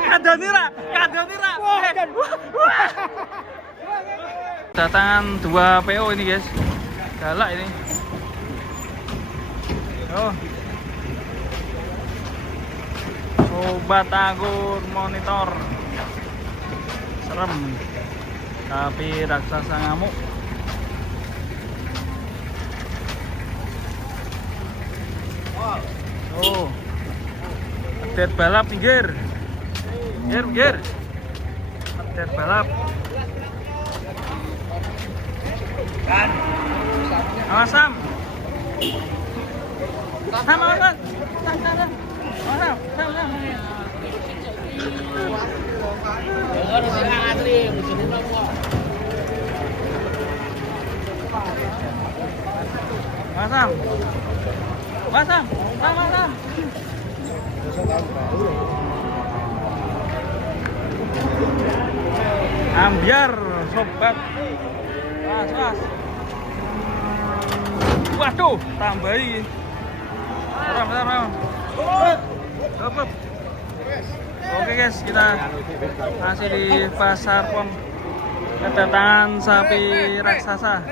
Kadonira. Datangan 2 PO ini guys, galak ini. Oh, sobat anggur monitor, serem tapi raksasa ngamuk. Oh, update balap pinggir. Update balap. Awas Sam. Ambiar sobat. Was. Waduh, tambahi. Serem. Oke guys, kita masih di Pasar Pom. Kedatangan sapi raksasa.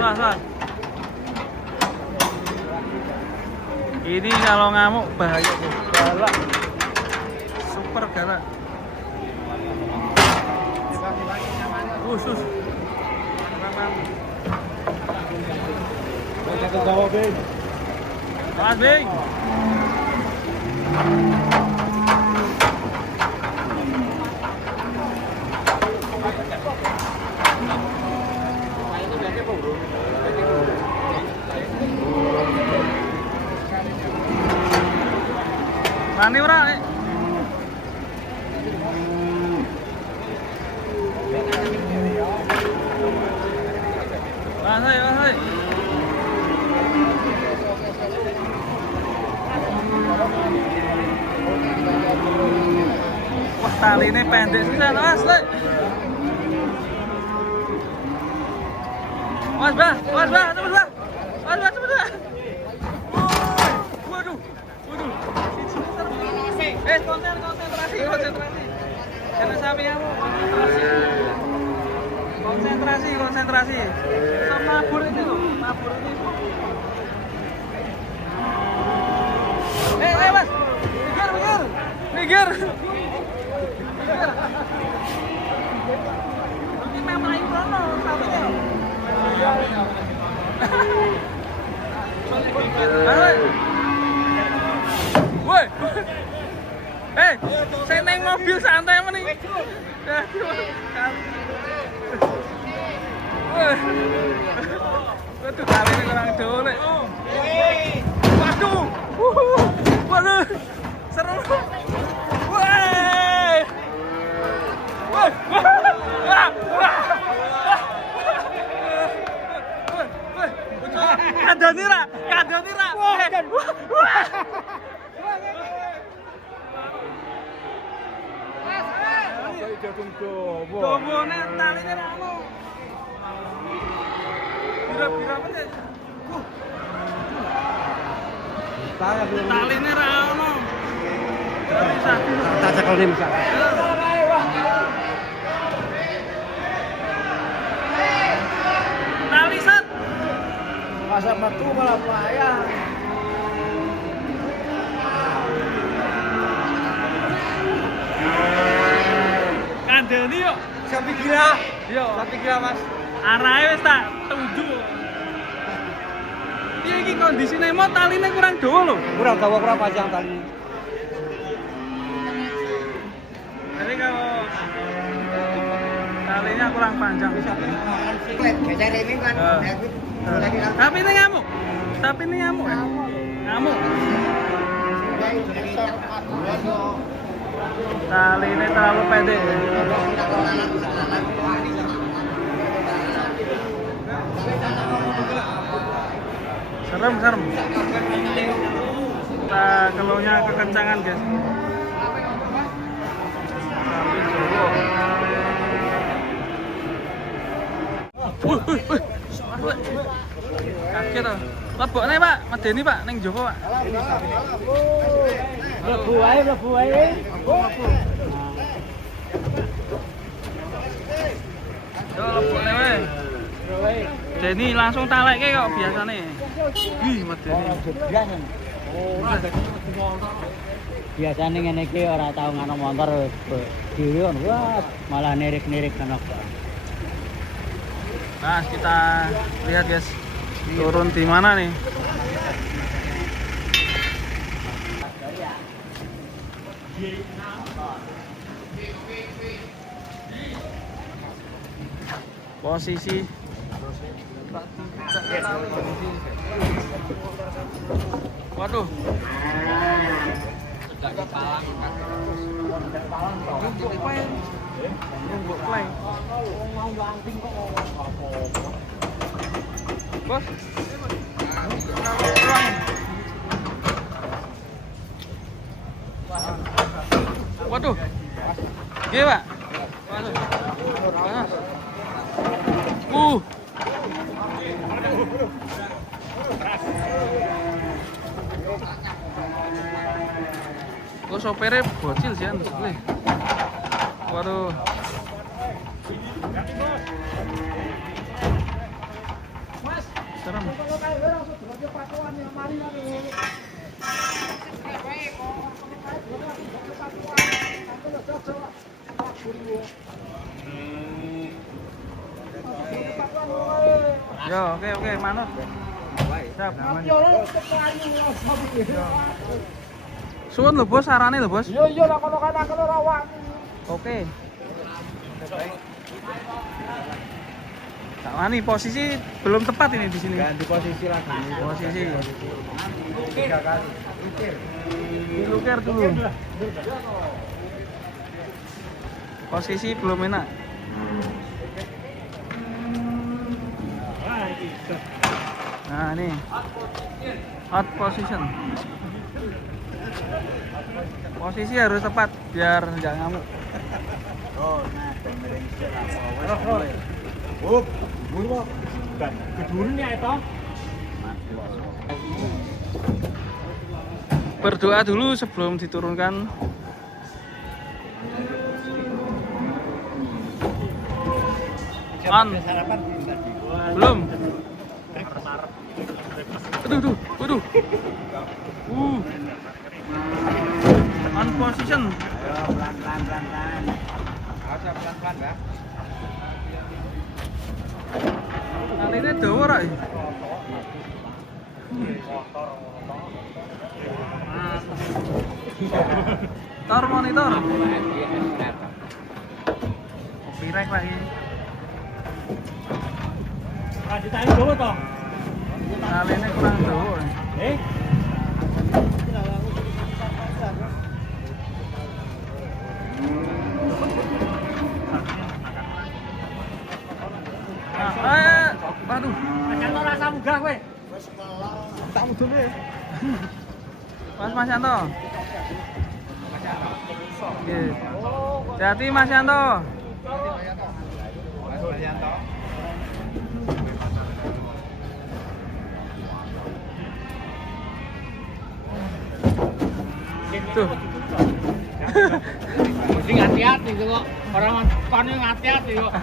Was. Ini kalau ngamuk bahaya tuh, galak, super galak. Khusus. Mas Bing. Mani ora nek. Masai. Wah, taline pendek sih, Mas. Mas, cepet. Waduh. Konsentrasi. Jangan sampai kamu konsentrasi. Sama mabur ini loh, Mas. Minggir. Ini memang krono sapinya. Woi. Saya naik mobil santai mending. Waduh, kali ini kurang dolek. Waduh. Seru. Kadonira. Dobone taline ra ono. Bira-bira meneh. Taline ra ono. Bisa. Tak cekel bisa. Talisat. Masa metu malah melayang. Kandani yuk. Sapi gila Mas. Arahe wis tak tuju. Piye iki kondisine mo taline kurang dawa lho. Kurang panjang tali. Jadi kalau talinya kurang panjang bisa. Geser ini kan. Tapi ini ngamuk. Ngamuk. Tali ini terlalu pendek. Serem. Kita keluarnya kekencangan guys. Sapi Jawa. gitu. Lebokne Pak, medeni Pak ning Joko Pak. Mlebu wae. Yo lebokne wae. Deni langsung talekke kok biasane. Wih, medeni. Biasane ngene iki ora tau ngono motor dhewe wah malah nirik-nirik ngono. Nah, kita lihat guys. Turun di mana nih? Posisi waduh. Bos. Waduh. Gede, Pak. Waduh. Panas. Oh, sopirnya bocil sih, sebelih. Waduh. Serem. Yo, oke, manut. Siap. Suwun lho Bos, sarane lho Bos. Iya lah kono kan aku ora wani. Oke. Tak wani posisi belum tepat ini di sini. Ganti posisi lagi. Posisi. 3 kali. Dilukir dulu. Posisi belum enak. Nah, ini hot position. Posisi harus tepat biar nggak ngamuk. Oh, nah, benerin Berdoa dulu sebelum diturunkan. On. Belum. Aduh. On position. Ayo pelan-pelan. Harus pelan-pelan ya. Kali ini dawa ora iki. Monitor. Pirek lagi. Lanjutane dawa to. Kali ini kurang dawa. Waduh. Jangan rasa munggah kowe. Tak mudune. Mas Yanto. Nggih. Hati Mas Yanto. Tuh. Mesti hati-hati kok. Orang kono hati-hati kok.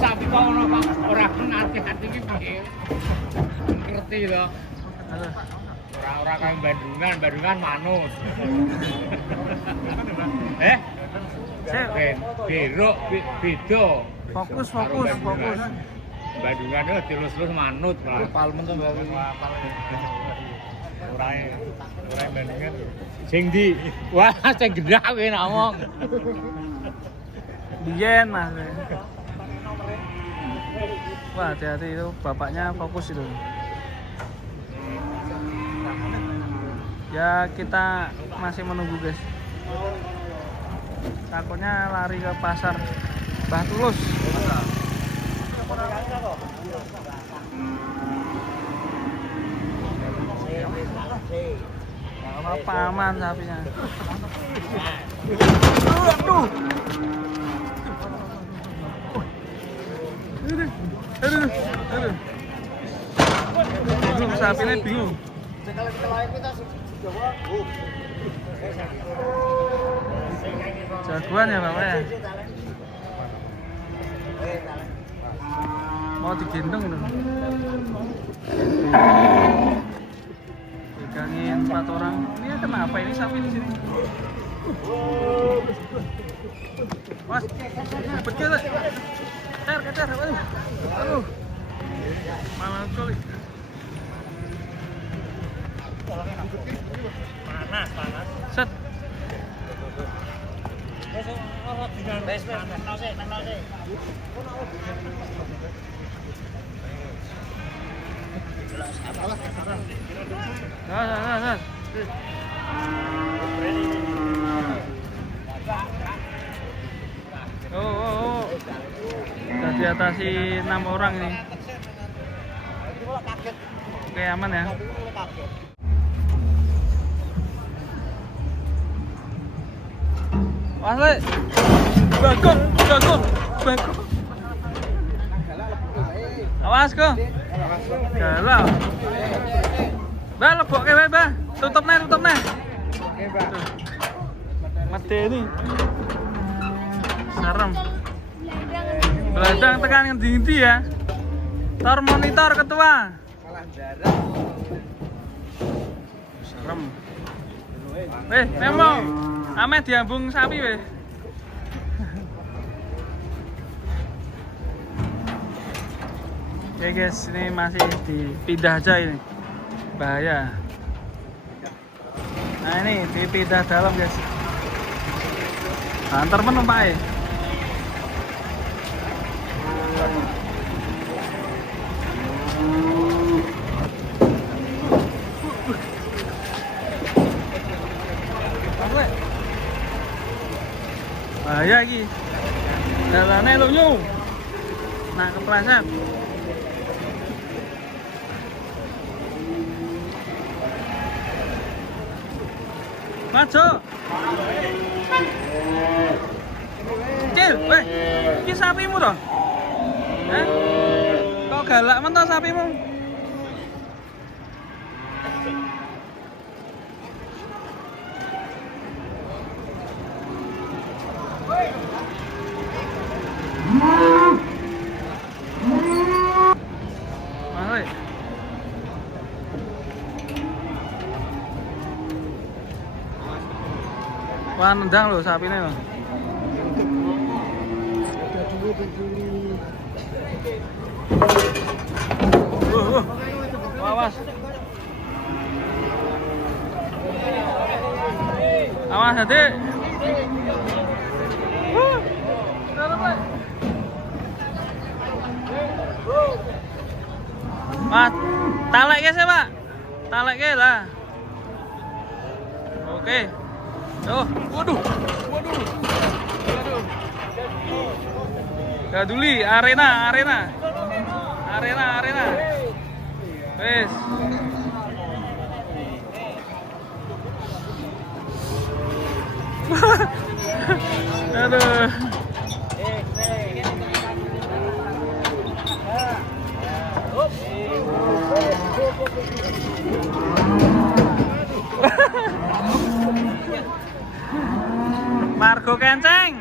Sapi kok ono kok ora hati-hati iki piye. Ngerti lho. Ora kaya Bandungan manut. Berok beda. Fokus. Bandungan itu dilus-lus manut malah. Palmen to mbak. Ora Bandungan. Sing di wah sing gendah kowe ngomong. Biyen Mas. Wah, hati-hati itu bapaknya fokus itu. Ya kita masih menunggu guys. Takutnya lari ke pasar Mbah Tulus. Apa aman sapinya. Aduh. Aduh. sapine bingung. Jagoan ya Bapak ya. Mau digendong loh. Pegangin 4 orang. Ini kenapa ini sapi di sini? Mas, cepet kita. Kejar, aduh. Malah kali. Panas. Set. Nah. Oh. Sudah diatasi 6 orang ini. Oke, aman ya. Wasle. Bagong. Awas kok. Galau. Bah, lebokke wae, Bah. Tutup nih. Oke, Mbak. Medeni. Serem. Beladang tekan ngendi ya. Tor monitor ketua. Serem. Memo. Ame diambung sapi weh. Oke guys, ini masih dipindah aja ini. Bahaya. Nah ini dipindah dalam guys. Antar penumpang ya. Bahaya lagi. Jalannya lunyu. Nah kepleset. Maju. Cil, weh, ini sapimu toh? Kok galak men toh sapimu? Mari. Wah, nendang loh sapine loh. Awas. Awas hati. Mas, talek guys ya Pak. Talek guys lah. Oke. Oh, waduh. Gaduli, arena. Wes. Aduh. Margo kenceng.